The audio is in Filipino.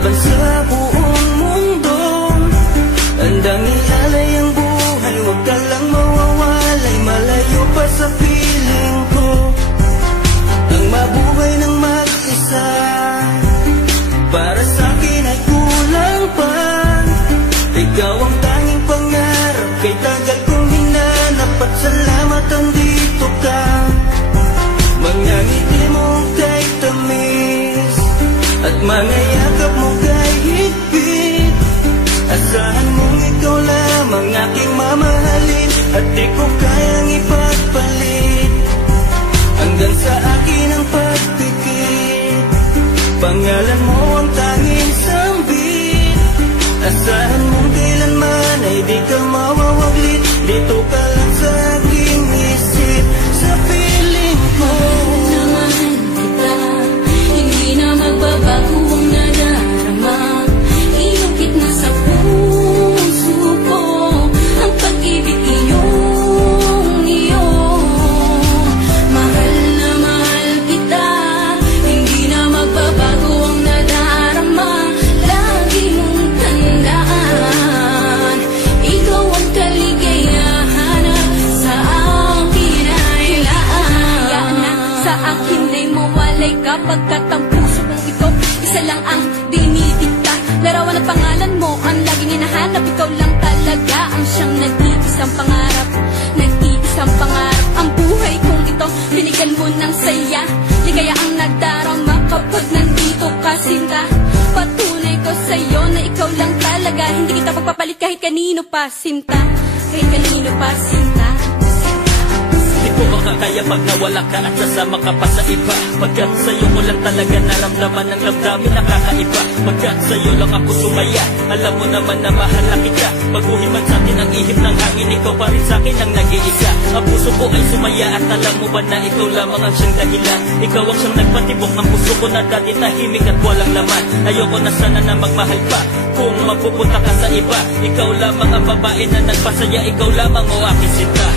laban sa buong mundo. Handang ialay ang buhay, huwag ka lang mawawalay, malayo pa sa piling ko. Ang mabuhay ng mag-isa, para sa'kin ay kulang pa. Ikaw ang tanging pangarap, kay tagal kong hinanap, at salamat andito ka. Mga ngiti mo kay tamis, at mga yakap mo kay higpit. Asahan mong ikaw lamang aking mamahalin, at di ko kayang ipagpalit. Hanggang sa akin ang pagpikit, pangalan mo ang tanging sambit. Asahan mong kailanman ay di ka mawawaglit, dito ka lang sa aking isip, sa piling ko. Naman kita, hindi na magbabago ang nadarama. Inukit na sa puso ko ang pag-ibig iyong iyo. Mahal na mahal kita, hindi na magbabago ang nadarama. Lagi mong tandaan, ikaw ang kaligayahan sa akin ay laan. Sa akin ay mawalay ka, pagkat ang puso kong ito isa lang ang dinidikta. Larawan at pangalan mo ang laging hinahanap, ikaw lang talaga ang siyang nag-iisang pangarap. Nag-iisang pangarap ang buhay kong ito, binigyan mo ng saya. Ligaya ang nadarama kapag nandito ka, sinta. Patunay ko sa'yo na ikaw lang talaga, hindi kita pagpapalit kahit kanino pa, sinta. Kahit kanino pa, sinta. Di ko makakaya pag nawala ka at sasama ka pa sa iba. Pagkat sa'yo ko lang talaga naramdaman ng damdamin nakakaiba. Pagkat sa'yo lang ako sumaya, alam mo naman na mahal na kita. Baguhin man sa'tin ang ihip ng hangin, ikaw pa rin sa'kin ang nag-iisa. Ang puso ko ay sumaya at alam mo ba na ikaw lamang ang siyang dahilan. Ikaw ang siyang nagpatibok ng puso ko na dati tahimik at walang laman. Ayoko na sana na magmahal pa kung mapupunta ka sa iba. Ikaw lamang ang babae na nagpasaya, ikaw lamang o aking sinta.